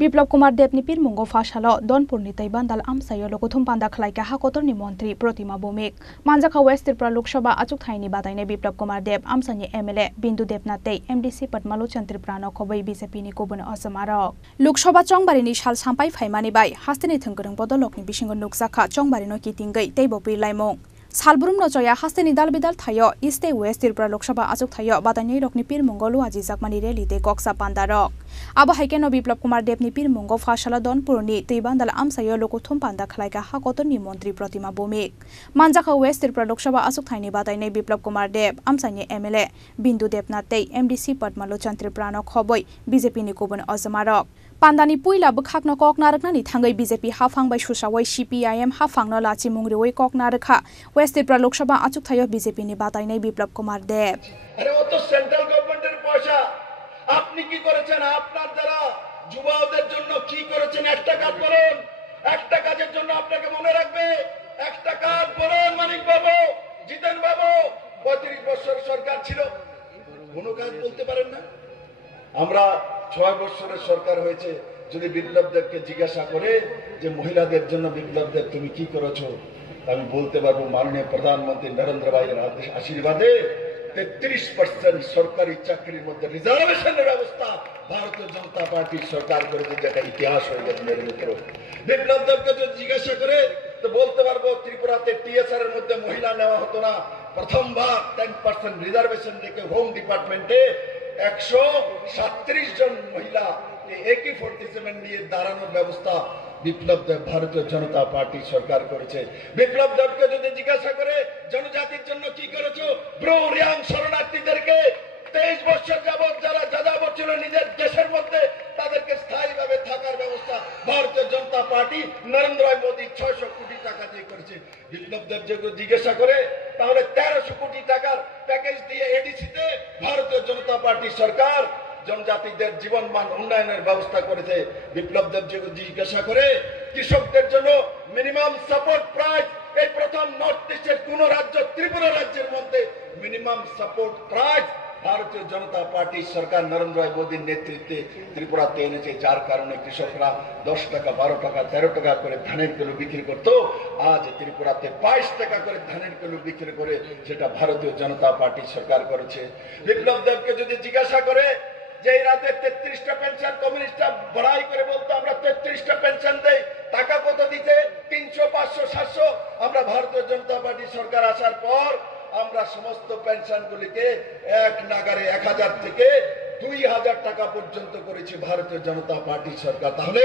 বিপ্লব কুমার দেবনি পিরমুঙ্গ ফাশালো দনপুরনি তৈবান্দাল আমসাইয় লোকথুম পান্দা খালাইকা হাকতরনি মন্ত্রী Pratima Bhowmik মানজাখা West Tripura Lok Sabha আচুক tiny বাদাইনে Biplab Kumar Deb আমসানি MLA বিন্দু Debnath MDC পদ্মালু Tripura নখবৈ বিজেপিনি গুবুন অজমারক Lok Sabha চংবারিনি সাল সাম্পাই ফাইমানি বাই হাস্তিনি থंगरं बदलकनि बिसिंग नुकजाखा चंबारिनो कितिंगै तैबो पिलाइमं सालब्रुम नजया हास्तेनि दाल बिदाल थायो इस्ट वेस्ट त्रिपुरा लोकसभा आचुक थायो बादानि रकनि पिरमुंगलु आजि जाकमानि रेलिते कक्सा पान्दारक आबो हाइकेनो बिप्लब कुमार देबनि पिरमुंग फाशाला दनपुरनि तैबान्दाल आमसायो लोकथुम पान्दा खलाइका हाकतरनि मन्त्री प्रतिमा भौमिक मानजाखा वेस्ट त्रिपुरा लोकसभा आचुक थाइनि बादाइने बिप्लब कुमार देब आमसानि एमएलए बिन्दु देबनाथ एमडिसि पद्मालु त्रिपुरा नखबৈ बिजेपिनि गुबुन अजमारक पान्दानि पुइला बखाकनो ककनारकनानि थांगै बिजेपि हाफांबाय सुसावै सीपीआईएम हाफांनो लाचि मुंग्रिवै ककनारखा वेस्ट त्रिपुरा लोकसभा आचुक थायो बिजेपिनि बादाइने बिप्लब कुमार देब আরে ও তো সেন্ট্রাল গভর্নমেন্টের পয়সা আপনি কি করেছেন আপনার দ্বারা যুবকদের জন্য কি করেছেন একটা কাজ করুন একটা কাজের জন্য আপনাকে মনে রাখবে একটা কাজ করুন মানিক বাবু জিতেন বাবু 35 বছর সরকার ছিল কোনো কাজ বলতে পারেন না আমরা 6 বছরের সরকার হয়েছে যদি বিপ্লব দেবকে জিজ্ঞাসা করে যে মহিলাদের জন্য বিপ্লব দেব তুমি কি করেছো আমি বলতে পারবো মাননীয় প্রধানমন্ত্রী নরেন্দ্র ভাইয়ের আশীর্বাদে 33% সরকারি চাকরির মধ্যে রিজার্ভেশনের ব্যবস্থা ভারতীয় জনতা পার্টির সরকার করেছে যেটা ইতিহাস হয়ে গেছে মেরে মিত্র বিপ্লব দেবকে যদি জিজ্ঞাসা করে তো বলতে পারবো ত্রিপুরাতে টিএসআর এর মধ্যে মহিলা নেওয়া হতো না প্রথমবার 10% রিজার্ভেশন রেখে হোম ডিপার্টমেন্টে 137 জন মহিলা AK-47 নিয়ে দাঁড়ানোর ব্যবস্থা বিপ্লব দেব ভারতীয় জনতা পার্টি সরকার করেছে বিপ্লব দেবকে যদি জিজ্ঞাসা করে জনজাতির জন্য কি করেছো ব্রো রিয়াং শরণার্থীদেরকে 23 বছর যাবত যারা যাযাবর ছিল নিজের দেশের মধ্যে তাদেরকে স্থায়ীভাবে থাকার ব্যবস্থা ভারতীয় জনতা পার্টি নরেন্দ্র মোদী 600 কোটি টাকা দিয়ে করেছে বিপ্লব দেব যদি জিজ্ঞাসা করে তাহলে 1300 কোটি টাকার প্যাকেজ দিয়ে এডিসিতে ভারতীয় জনতা পার্টি সরকার জনজাতিদের জীবনমান উন্নয়নের ব্যবস্থা করেছে বিপ্লব দেব জিজ্ঞাসা করে কৃষকদের জন্য মিনিমাম সাপোর্ট প্রাইস এই প্রথম নর্থ ইস্টের কোন রাজ্য ত্রিপুরা রাজ্যের মধ্যে মিনিমাম সাপোর্ট প্রাইস ভারতীয় জনতা পার্টি সরকার নরেন্দ্র মোদীর নেতৃত্বে ত্রিপুরাতে এনেছে যার কারণে কৃষকরা 10 টাকা 12 টাকা 13 টাকা করে ধানের কিলো বিক্রি করত আজ ত্রিপুরাতে 22 টাকা করে ধানের কিলো বিক্রি করে সেটা ভারতীয় জনতা পার্টি সরকার করেছে বিপ্লব দেবকে যদি জিজ্ঞাসা করে যে এই রাতে 33টা পেনশন কমিউনিস্টরা বড়াই করে বলতো আমরা 33টা পেনশন দেই টাকা কত দিতে 300 500 700 আমরা ভারতীয় জনতা পার্টি সরকার আসার পর আমরা সমস্ত পেনশনগুলিকে এক নাগারে 1000 থেকে 2000 টাকা পর্যন্ত করেছি ভারতীয় জনতা পার্টি সরকার তাহলে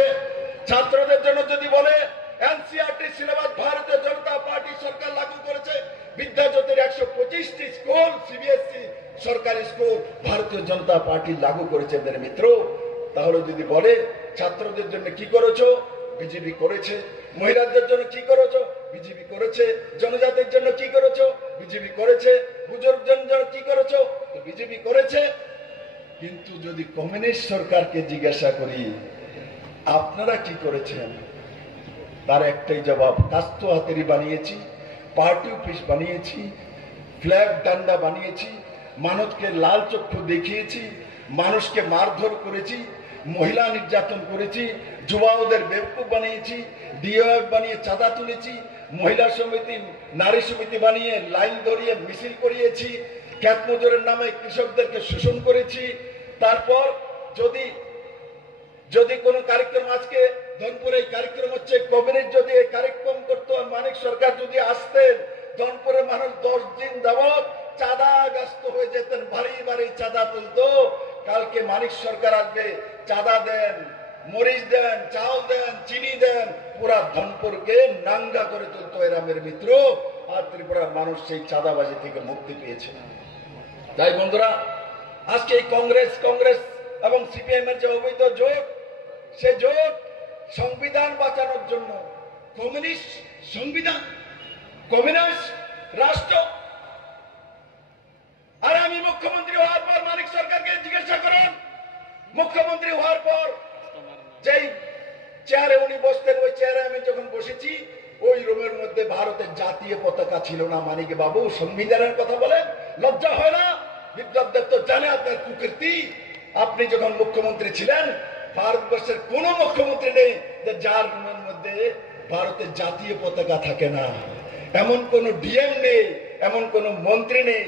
ছাত্রদের জন্য যদি বলে এনসিইআরটি সিলেবাস ভারতীয় জনতা পার্টি সরকার লাগু করেছে বিদ্যাজ্যোতির 125টি স্কুল সিবিএসই সরকারি স্কুল ভারতীয় জনতা পার্টি লাগু করেছে মেরে মিত্র তাহলে যদি বলে ছাত্রদের জন্য কি করেছো বিজেপি করেছে মহিলাদের জন্য কি করেছো বিজেপি করেছে জনজাতির জন্য কি করেছো বিজেপি করেছে বুজুর্গদের জন্য কি করেছো বিজেপি করেছে কিন্তু যদি কমিউনিস্ট সরকারকে জিজ্ঞাসা করি আপনারা কি করেছেন তার একটাই জবাব কাস্ত হাতেরি বানিয়েছি পার্টি অফিস বানিয়েছি ফ্ল্যাগ ডান্ডা বানিয়েছি মানুষকে লাল চক্ষু দেখিয়েছি মানুষকে মারধর করেছি মহিলা নির্যাতন করেছি যুবকদের বেকুব বানিয়েছি ডিওএফ বানিয়ে চাঁদা তুলেছি মহিলা সমিতি নারী সমিতি বানিয়ে লাইন ধরিয়ে মিছিল করিয়েছি ক্ষেত মজুরের নামে কৃষকদেরকে শোষণ করেছি তারপর যদি কোনো কার্যক্রম আজকে ধনপুরে এই কার্যক্রম হচ্ছে কমিউনিস্ট যদি এই কার্যক্রম করতো মানিক সরকার যদি আসতেন ধনপুরের মানুষ 10 দিন যাবত চাঁদা ব্যস্ত হয়ে যেতেন ভারী ভারী চাঁদা তুলতো কালকে মানিক সরকার আসবে চাঁদা দেন মরিচ দেন চাল দেন চিনি দেন পুরা ধনপুরকে নাঙ্গা করে তুলতো এরা মেরে মিত্র আর ত্রিপুরার মানুষ সেই চাঁদাবাজি থেকে মুক্তি পেয়েছে তাই বন্ধুরা আজকে এই কংগ্রেস এবং সিপিএম এর যে অবৈধ জোট সে জোট সংবিধান বাঁচানোর জন্য কমিউনিস্ট রাষ্ট্র আর আমি মুখ্যমন্ত্রী হওয়ার পর মানিক সরকারকে জিজ্ঞাসা করেন মুখ্যমন্ত্রী হওয়ার পর যেই চেয়ারে উনি বসতেন ওই চেয়ারে আমি যখন বসেছি ওই রুমের মধ্যে ভারতের জাতীয় পতাকা ছিল না মানিক বাবু সংবিধানের কথা বলে লজ্জা হয় না বিপ্লব দেব তো জানে আপনার কুকীর্তি আপনি যখন মুখ্যমন্ত্রী ছিলেন ভারতবর্ষের কোন মুখ্যমন্ত্রী নেই যে যার রুমের মধ্যে ভারতের জাতীয় পতাকা থাকে না। এমন কোন ডিএম নেই, এমন কোন মন্ত্রী নেই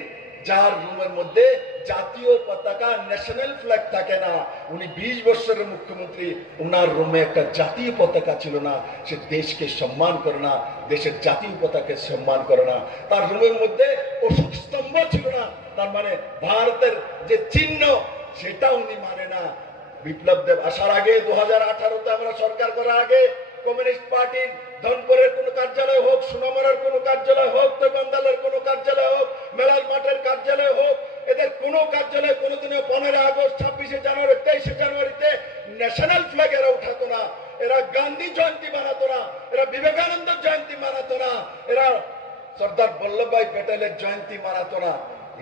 যার রুমের মধ্যে জাতীয় পতাকা ন্যাশনাল ফ্ল্যাগ থাকে না। উনি 20 বছরের মুখ্যমন্ত্রী, উনার রুমে একটা জাতীয় পতাকা ছিল না। সে দেশকে সম্মান করে না, দেশের জাতীয় পতাকাকে সম্মান করে না। তার রুমের মধ্যে অশোক স্তম্ভ ছিল না, তার মানে ভারতের যে চিহ্ন সেটা উনি মানে না। বিপ্লব দেব আসার আগে 2018-তে আমরা সরকার করার আগে কমিউনিস্ট পার্টির ধনপুরের কোন কার্যালয় হোক, সুনামুড়ার কোন কার্যালয় হোক, তৈবান্দালের কোন কার্যালয় হোক, মেলাল মাঠের কার্যালয় হোক, এদের কোন কার্যালয় কোনদিনও 15 আগস্ট, 26শে জানুয়ারি, 23শে জানুয়ারিতে ন্যাশনাল ফ্ল্যাগ এরা উঠাতো না। এরা গান্ধী জয়ন্তী মানাতো না, এরা বিবেকানন্দ জয়ন্তী মানাতো না, এরা সর্দার বল্লভভাই প্যাটেলের জয়ন্তী মানাতো না।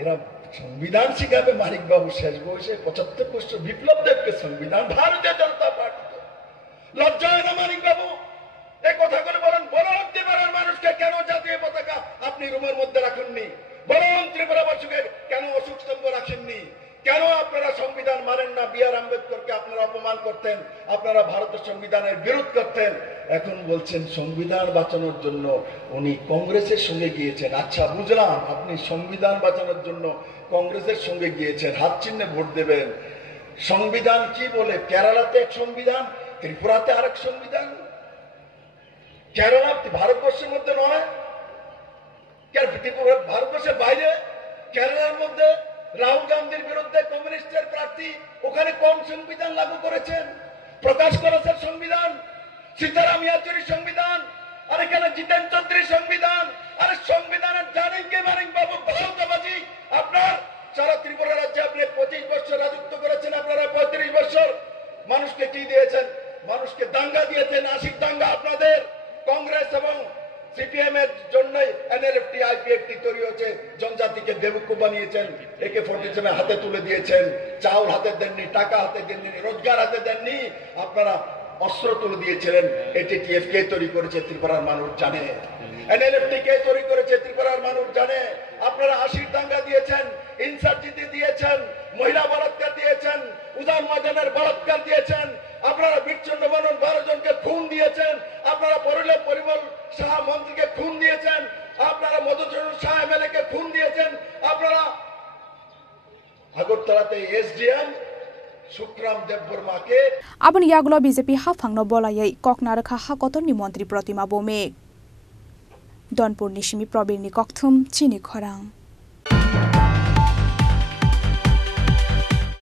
এরা সংবিধান শিখাবে মানিক বাবু শেষ বয়সে 75 বছর বিপ্লব দেবকে সংবিধান, ভারতীয় জনতা পার্টি। লজ্জা হয় না মানিক বাবু? এই কথাগুলো বলেন। বলুন ত্রিপুরার মানুষকে কেন জাতীয় পতাকা আপনি রুমের মধ্যে রাখেননি? বলুন ত্রিপুরাবাসীকে কেন অশোক স্তম্ভ রাখেননি? কেন আপনারা সংবিধান মানেন না? বি.আর. আম্বেদকরকে আপনারা অপমান করতেন, আপনারা ভারতের সংবিধানের বিরোধ করতেন। এখন বলছেন সংবিধান বাঁচানোর জন্য উনি কংগ্রেসের সঙ্গে গিয়েছেন। আচ্ছা, বুঝলাম আপনি সংবিধান বাঁচানোর জন্য কংগ্রেসের সঙ্গে গিয়েছেন, হাত চিহ্নে ভোট দেবেন। সংবিধান কি বলে? কেরালাতে এক সংবিধান, ত্রিপুরাতে আরেক সংবিধান। কেরালা ভারতবর্ষের মধ্যে নয়, ভারতবর্ষের বাইরে। কেরালার মধ্যে রাহুল গান্ধীর বিরুদ্ধে কমিউনিস্টের প্রার্থী, ওখানে কোন সংবিধান লাগু করেছেন? প্রকাশ করেছেন সংবিধান, সীতারাম ইয়াচুরির সংবিধান, আর এখানে জিতেন চৌধুরীর সংবিধান। আরে সংবিধানের জানেন কে মানিক বাবু? ভারতবাসী। আপনার সারা ত্রিপুরা রাজ্যে আপনি 25 বছর রাজত্ব করেছেন, আপনারা 35 বছর মানুষকে কি দিয়েছেন? মানুষকে দাঙ্গা দিয়েছেন। 80 দাঙ্গা আপনাদের। কংগ্রেস এবং সিপিএম এর জন্যই এনএলএফটি আইপিএফটি তৈরি হয়েছে। জনজাতিকে বেবুকুফ বানিয়েছেন, AK-47 হাতে তুলে দিয়েছেন, চাউল হাতে দেননি, টাকা হাতে দেননি, রোজগার হাতে দেননি। আপনারা অস্ত্র তুলে দিয়েছিলেন। এটিটিএফ কে তৈরি করেছে ত্রিপুরার মানুষ জানে, এনএলএফটি কে তৈরি করেছে ত্রিপুরার মানুষ জানে। আপনারা 80 দাঙ্গা দিয়েছেন, ইনসার্জিটি দিয়েছেন, মহিলা বলাৎকার দিয়েছেন, উজান ময়দানের বলাৎকার দিয়েছেন। আপনারা বীরচন্দ্র মেনন 12 জনকে খুন দিয়েছেন। আপনারা পরিমল শাহ মন্ত্রীকে খুন দিয়েছেন। আপনারা মধুসূদন শাহ এমএলএ কে খুন দিয়েছেন। আপনারা আগরতলাতে এসডিএম সুখরাম দেববর্মাকে আবন ইয়াগুলো বিজেপি হাফাংনো বলাयै ককনারখা হাকতরনি মন্ত্রী প্রতিমা বোমেক। দনপুর নিশিমি প্রবীরনি ককথুম চিনি খরাং।